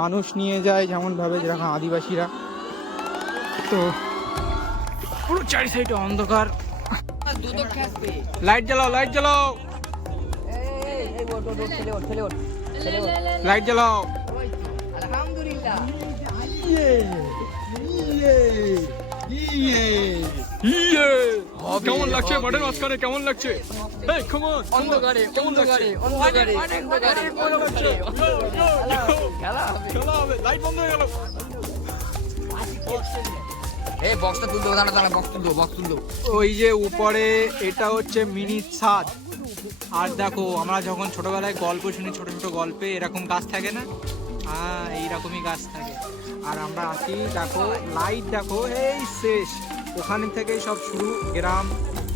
মানুষ নিয়ে যায় যেমনভাবে যেরকম আদিবাসীরা। তো পুরো চারি সাইডে অন্ধকার। লাইট জ্বালাও লাইট জ্বালাও। লাইট জ্বালাও। ইয়ে! কেমন লাগছে? মাঠের মাঝখানে কেমন লাগছে? এই কেমন অন্ধকারে কেমন লাগছে? অন্ধকারে অন্ধকারে অন্ধকারে কেমন খেলা হবে লাইট বন্ধ হয়ে গেল। এই বক্সটা তুলতো দাঁড়া দাঁড়া বক্স তুলতো বক্স তুলতো ওই যে উপরে এটা হচ্ছে মিনি ছাদ। আর দেখো আমরা যখন ছোটবেলায় গল্প শুনি ছোট ছোট গল্পে এরকম গাছ থাকে না? হ্যাঁ এইরকমই গাছ থাকে। আর আমরা আছি দেখো লাইট দেখো এই শেষ। ওখানে থেকেই সব শুরু গ্রাম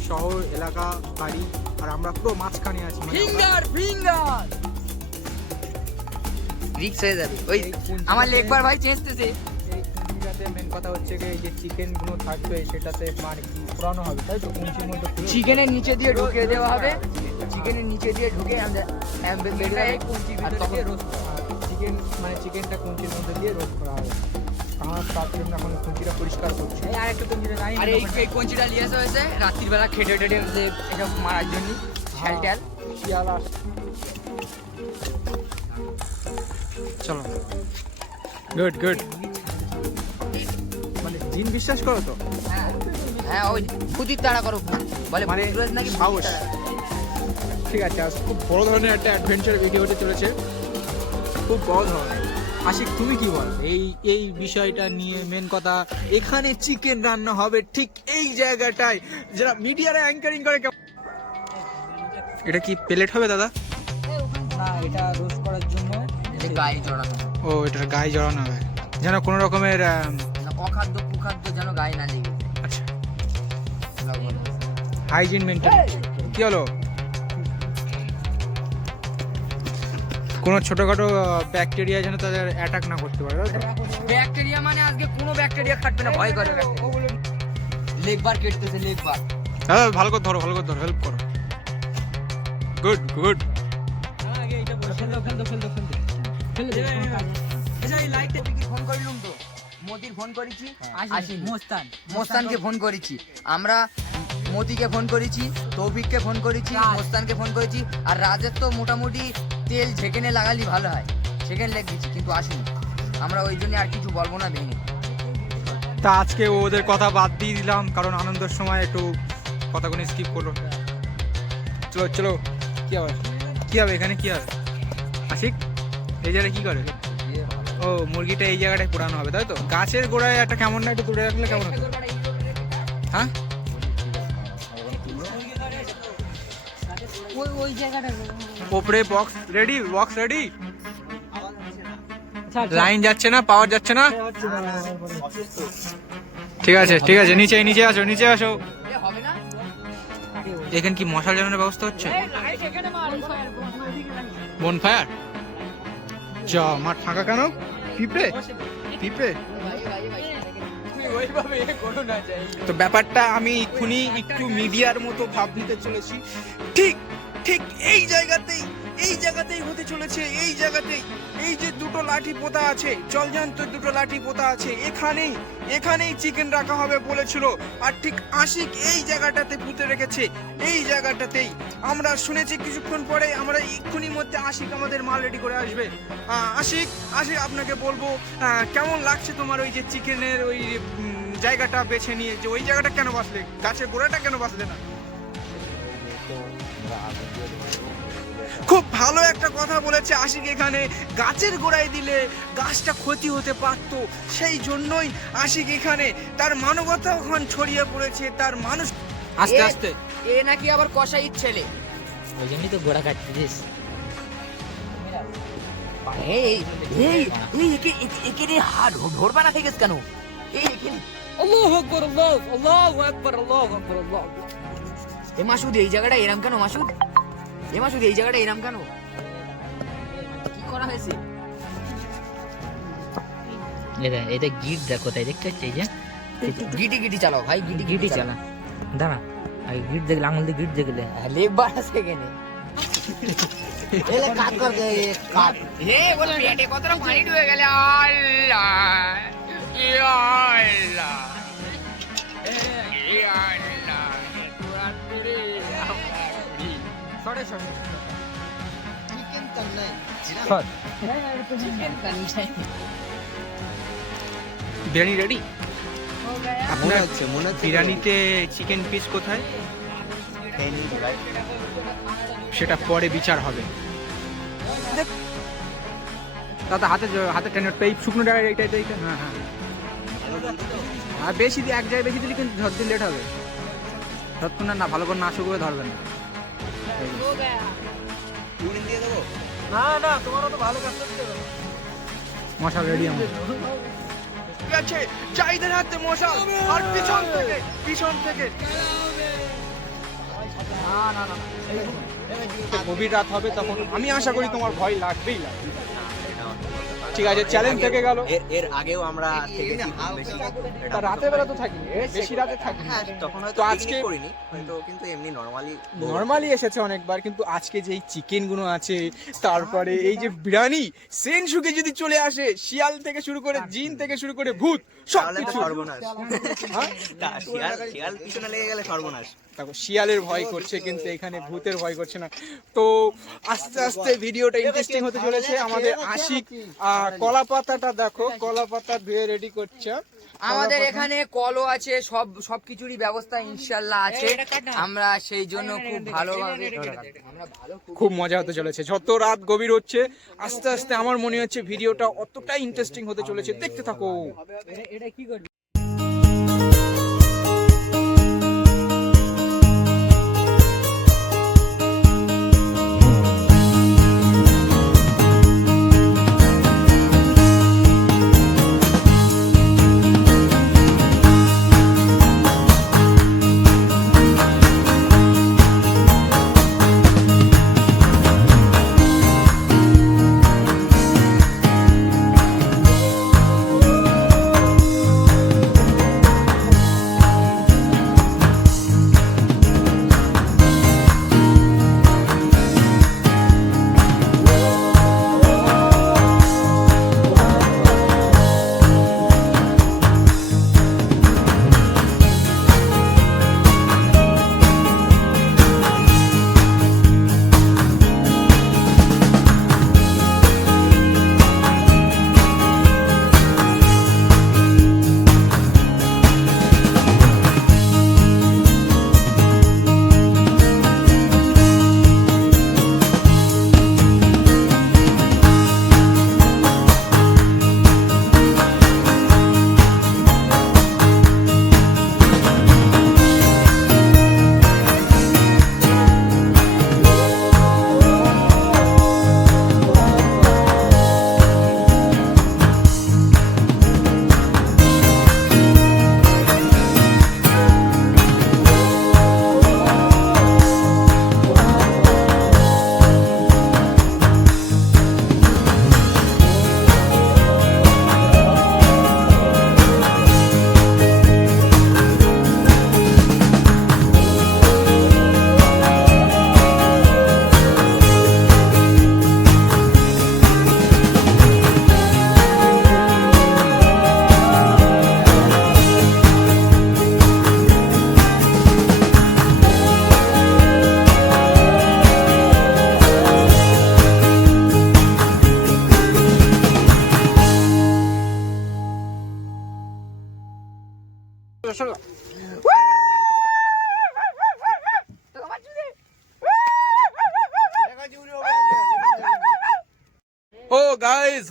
শহর এলাকা বাড়ি আর আমরা পুরো মাঝখানে আছি। মানে ফিঙ্গার ফিঙ্গার! রিক্স হয়ে যাবে। ওই আমার লেগবার ভাই চেঁচতেছে। মেন কথা হচ্ছে যে এই যে চিকেনগুলো থাকবে সেটাতে মানে পুরানো হবে তাই তো? কুঞ্চির মধ্যে চিকেনের নিচে দিয়ে ঢুকে দেওয়া হবে। চিকেনের নিচে দিয়ে ঢুকে আমরা আর তখন চিকেন মানে চিকেনটা কুঞ্চির মধ্যে দিয়ে রোস্ট করা হবে। আমার তার জন্য এখন কুঞ্চিটা পরিষ্কার করছি। আর একটা কুঞ্চিটা নাই আর এই এই কঞ্চিটা নিয়ে আসা হয়েছে রাত্রির বেলা খেটে টেটে যে এসব মারার জন্য শ্যাল ট্যাল। শিয়াল আসে চলো। গুড গুড মানে জিন বিশ্বাস করো তো? হ্যাঁ হ্যাঁ ওই ভূতির তাড়া করো বলে মানে নাকি সাহস। ঠিক আছে আজ খুব বড় ধরনের একটা অ্যাডভেঞ্চার ভিডিও হতে চলেছে। খুব বড় ধরনের। আশিক তুমি কি বল? এই এই বিষয়টা নিয়ে মেন কথা এখানে চিকেন রান্না হবে ঠিক এই জায়গাটায়। যারা মিডিয়ারা অ্যাঙ্কারিং করে কেমন- এটা কি প্লেট হবে দাদা? না এটা রোস্ট করার জন্য গায়ে জড়ানো। ও এটার গায়ে জড়ানো হবে যেন কোনো রকমের অখাদ্য কুখাদ্য যেন গায়ে না লেগে আচ্ছা। হাইজিন মেনটেন কি হলো? কোনো ছোটখাটো ব্যাকটেরিয়া যেন তাদের অ্যাটাক না করতে পারে ব্যাকটেরিয়া মানে আজকে কোনো ব্যাকটেরিয়া খাটবে না ভয় করে লেগবার কেটতেছে লেগবার দাদা ভালো করে ধরো ভালো করে ধরো হেল্প করো। গুড গুড ফোন করিলুম তো? মোদির ফোন করেছি। আসেনি। মোস্তান। মোস্তানকে ফোন করেছি। আমরা মোদিকে ফোন করেছি তৌফিককে ফোন করেছি মোস্তানকে ফোন করেছি। আর রাজের তো মোটামুটি তেল যেখানে লাগালি ভালো হয়। সেখানে লেগ দিচ্ছি কিন্তু আসেনি। আমরা ওই জন্য আর কিছু বলব না ভেঙে। তা আজকে ওদের কথা বাদ দিয়ে দিলাম, কারণ আনন্দের সময় একটু কথাগুলো স্কিপ করল। চলো চলো, কি হবে কি হবে, এখানে কি হবে? আশিক, এই জায়গায় কি করে? ও, মুরগিটা এই জায়গাটায় পোড়ানো হবে, তাই তো? গাছের গোড়ায় একটা কেমন না, একটু দূরে রাখলে কেমন হ্যাঁ? ওই ওই জায়গাটা ওপরে box ready box ready line যাচ্ছে না পাওয়ার যাচ্ছে না? ঠিক আছে ঠিক আছে নিচে নিচে আসো নিচে আসো। হবে না এখানে কি মশাল জ্বালানোর ব্যবস্থা হচ্ছে? বন ফায়ার যা মাঠ ফাঁকা কেন? পিঁপড়ে? পিঁপড়ে? তো ব্যাপারটা আমি এক্ষুনি একটু মিডিয়ার মতো ভাব নিতে চলেছি। ঠিক ঠিক এই জায়গাতেই এই জায়গাতেই হতে চলেছে এই জায়গাতেই। এই যে দুটো লাঠি পোতা আছে জলজান্ত দুটো লাঠি পোতা আছে। এখানেই এখানেই চিকেন রাখা হবে বলেছিল। আর ঠিক আশিক এই জায়গাটাতে পুঁতে রেখেছে এই জায়গাটাতেই। আমরা শুনেছি কিছুক্ষণ পরে আমরা এক্ষুনি মধ্যে আশিক আমাদের মাল রেডি করে আসবে। আশিক আশিক আপনাকে বলব কেমন লাগছে তোমার ওই যে চিকেনের ওই জায়গাটা বেছে নিয়ে যে ওই জায়গাটা কেন বাসলে গাছের গোড়াটা কেন বাসলে না? খুব ভালো একটা কথা বলেছে আশিক এখানে। গাছের গোড়ায় দিলে গাছটা ক্ষতি হতে পারত। সেই জন্যই আশিক এখানে তার মানবতা ওখান ছড়িয়ে পড়েছে তার মানুষ আস্তে আস্তে। এ নাকি আবার কষাই ছেলে। ওই জন্যই তো গোড়া কাটছিস এই এই এই একে রে হাত ধরবা না থেকে কেন? এই একে আল্লাহু আকবার আল্লাহ আল্লাহু আকবার আল্লাহু আকবার আল্লাহ এ মাসুদ এই জায়গাটা এরাম কেন মাসুদ? এ মাসুদ এই জায়গাটা এরাম কেন? কি করা হয়েছে? এটা এটা গিট দেখো তাই দেখতে পাচ্ছি যে। গিটি গিটি চালাও ভাই গিটি গিটি চালা। দাঁড়া আগে গিট দেখলে আঙুল দিয়ে গিট দেখলে। লেগ বার আছে এখানে। এলে কাট কর দে কাট হে ওর পেটে কতটা পানি ঢুকে গেলে আল্লাহ। বিরিয়ানি রেডি মনে আপনার হচ্ছে মনে হচ্ছে বিরিয়ানিতে চিকেন পিস কোথায়? সেটা পরে বিচার হবে। দাদা হাতে হাতে টেনে এই শুকনো এইটা, এইটা। হ্যাঁ হ্যাঁ। আর বেশি দিয়ে এক জায়গায় বেশি দিলে কিন্তু ধরতে লেট হবে। যতক্ষণ না ভালো করে না শুকোবে ধরবেন না। মশা রেডি আমার। আছে চাহিদার হাতে আর পিছন থেকে পিছন থেকে। রাত হবে তখন। আমি আশা করি তোমার ভয় লাগবেই লাগবে। ঠিক আছে চ্যালেঞ্জ থেকে গেল। এর আগেও আমরা থেকেছি কম বেশি। তা রাতের বেলা তো থাকি বেশি রাতে থাকি। হ্যাঁ তখন হয়তো তো আজকে করিনি হয়তো কিন্তু এমনি নরমালি নর্মালি এসেছে অনেকবার কিন্তু আজকে যে এই চিকেনগুলো আছে তারপরে এই যে বিরিয়ানি সেন সুকে যদি চলে আসে শিয়াল থেকে শুরু করে জিন থেকে শুরু করে ভূত সব কিছু সর্বনাশ। হ্যাঁ? শিয়াল শিয়াল পিছনে লেগে গেলে সর্বনাশ। দেখো শিয়ালের ভয় করছে কিন্তু এখানে ভূতের ভয় করছে না। তো আস্তে আস্তে ভিডিওটা ইন্টারেস্টিং হতে চলেছে আমাদের আশিক। আহ, কলা পাতাটা দেখো কলা পাতা ধুয়ে রেডি করছে। আমাদের এখানে কলও আছে সব সবকিছুরই ব্যবস্থা ইনশাল্লাহ আছে। আমরা সেই জন্য খুব ভালোভাবে ভালো খুব মজা হতে চলেছে। যত রাত গভীর হচ্ছে আস্তে আস্তে আমার মনে হচ্ছে ভিডিওটা অতটাই ইন্টারেস্টিং হতে চলেছে। দেখতে থাকো। ও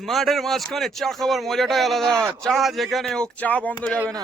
মাঠের মাঝখানে চা খাবার মজাটাই আলাদা। চা যেখানে হোক চা বন্ধ যাবে না।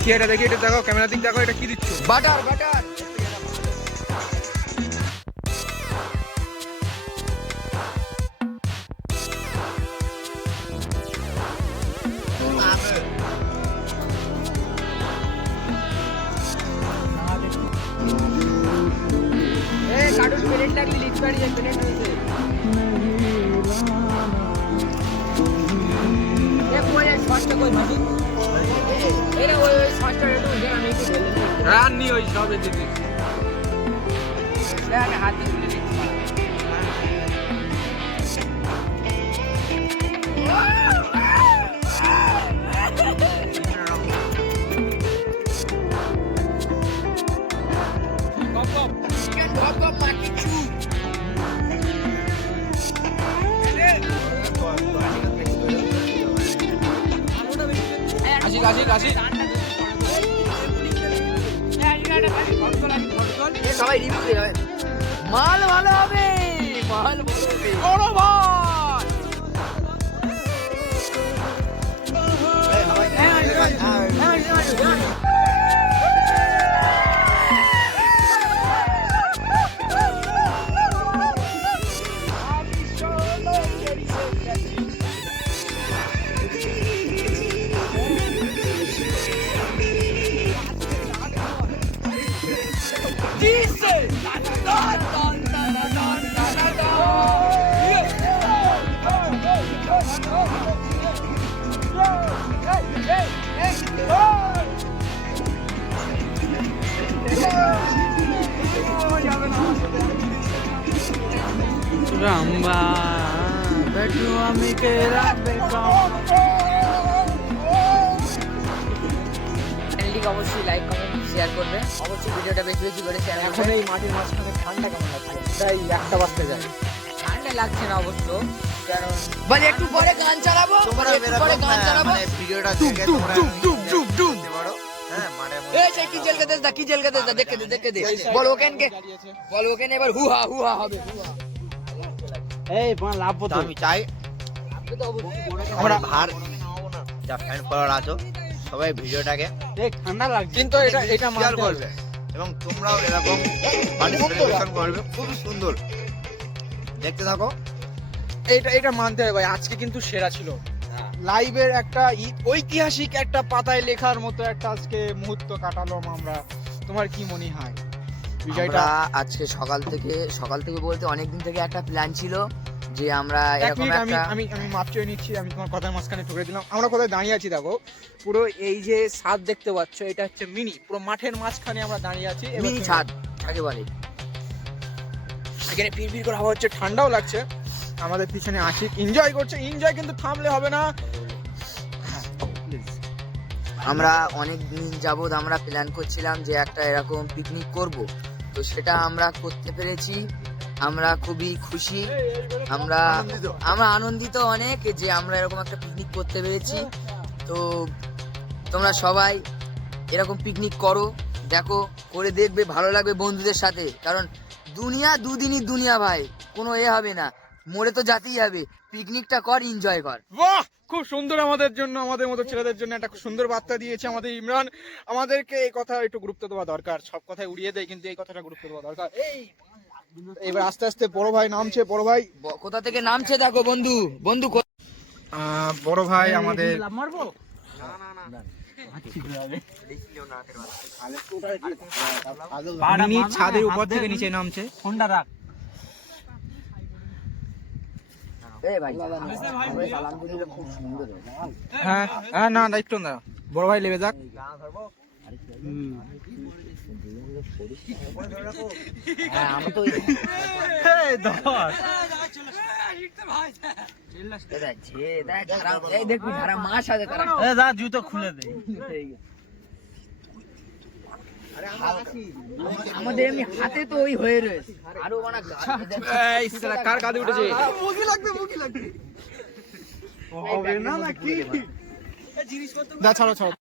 কি এটা দেখি এটা দেখো ক্যামেরা দিক দেখো এটা কি দিচ্ছ? Butter butter. এই কার্টুন প্লেট লাগলি লিচ পাড়ি যায় প্লেট হয়েছে এ কই এই সসটা কই ভাজি এরা ওই ওই সসটা একটু দেন আমি একটু ঢেলে রান্নি ওই সবে দিদি। আমি হাত তুলে চিকেন আসিক আসিক আসিক সবাই মাল ভালো হবে মাল ভালো হবে। বড় ভাই! রাম্বা বেটু আমি কে রাখবে চ্যানেলটিকে অবশ্যই লাইক কমেন্ট শেয়ার করবে। অবশ্যই ভিডিওটা বেশি বেশি করে শেয়ার এখন এই মাটির মাঝখানে ঠান্ডা কেমন লাগছে? তাই একটা বাজতে যায়। ঠান্ডা লাগছে না অবশ্য কারণ বলে একটু পরে গান চালাবো? তোমরা একটু পরে এরকম গান চালাবো? মানে ভিডিওটা দেখে তোমরা করতে পারো? হ্যাঁ এই কি জেলকে দেশ দা কি জেলকে দেশ দা দেখে দে দেখে দে। বল ওকেনকে বল ওকেন এবার হু হা হু হা হবে। এই লাভ তো আমি চাই। আমরা ভার যা ফ্যান ফলোয়ার আছো সবাই ভিডিওটাকে এই ঠান্ডা লাগছে। কিন্তু এটা এটা মানতে করবে। এবং তোমরাও এরকম পার্টি সেলিব্রেশন করবে। খুব সুন্দর। দেখতে থাকো। এইটা এটা মানতে হবে ভাই আজকে কিন্তু সেরা ছিল। লাইভের একটা ঐতিহাসিক একটা পাতায় লেখার মতো একটা আজকে মুহূর্ত কাটালাম আমরা। তোমার কি মনে হয়? বিষয়টা আজকে সকাল থেকে সকাল থেকে বলতে অনেক দিন থেকে একটা প্ল্যান ছিল যে আমরা এরকম আমি আমি আমি মাপ চেয়ে নিচ্ছি আমি তোমার কথার মাঝখানে ঠুকে দিলাম। আমরা কোথায় দাঁড়িয়ে আছি দেখো পুরো এই যে ছাদ দেখতে পাচ্ছ এটা হচ্ছে মিনি। পুরো মাঠের মাঝখানে আমরা দাঁড়িয়ে আছি মিনি ছাদ যাকে বলে। এখানে পিড় করে হাওয়া হচ্ছে ঠান্ডাও লাগছে। আমাদের পিছনে আশিক এনজয় করছে এনজয় কিন্তু থামলে হবে না। আমরা অনেক দিন যাবৎ আমরা প্ল্যান করছিলাম যে একটা এরকম পিকনিক করব। তো সেটা আমরা করতে পেরেছি। আমরা খুবই খুশি। আমরা আমরা আনন্দিত অনেক যে আমরা এরকম একটা পিকনিক করতে পেরেছি। তো তোমরা সবাই এরকম পিকনিক করো। দেখো, করে দেখবে, ভালো লাগবে বন্ধুদের সাথে। কারণ দুনিয়া দুদিনই দুনিয়া ভাই। কোনো এ হবে না। মরে তো যাতেই হবে। পিকনিকটা কর এনজয় কর। খুব সুন্দর আমাদের জন্য আমাদের মতো ছেলেদের জন্য একটা খুব সুন্দর বার্তা দিয়েছে আমাদের ইমরান। আমাদেরকে এই কথা একটু গুরুত্ব দেওয়া দরকার সব কথাই উড়িয়ে দেয় কিন্তু এই কথাটা গুরুত্ব দেওয়া দরকার। এবার আস্তে আস্তে বড় ভাই নামছে বড় ভাই। কোথা থেকে নামছে দেখো বন্ধু বন্ধু বড় ভাই আমাদের মারবো ছাদের উপর থেকে নিচে নামছে। ফোনটা রাখ এ ভাই সবাই সালাম করে দিলে খুব সুন্দর হয়। হ্যাঁ হ্যাঁ না দায়িত্ব না। বড় ভাই লেবে যাক। হ্যাঁ আমি তো ওই- এ দেখ, ছে, দেখ, ঝাড়া- এই দেখবি ঝাড়া মাছ আছে তারা যা জুতো খুলে দে আমাদের এমনি হাতে তো ওই হয়ে রয়েছে। আরও মানে কার কাঁধে উঠেছে? হবে না নাকি? দা ছাড়ো ছাড়ো।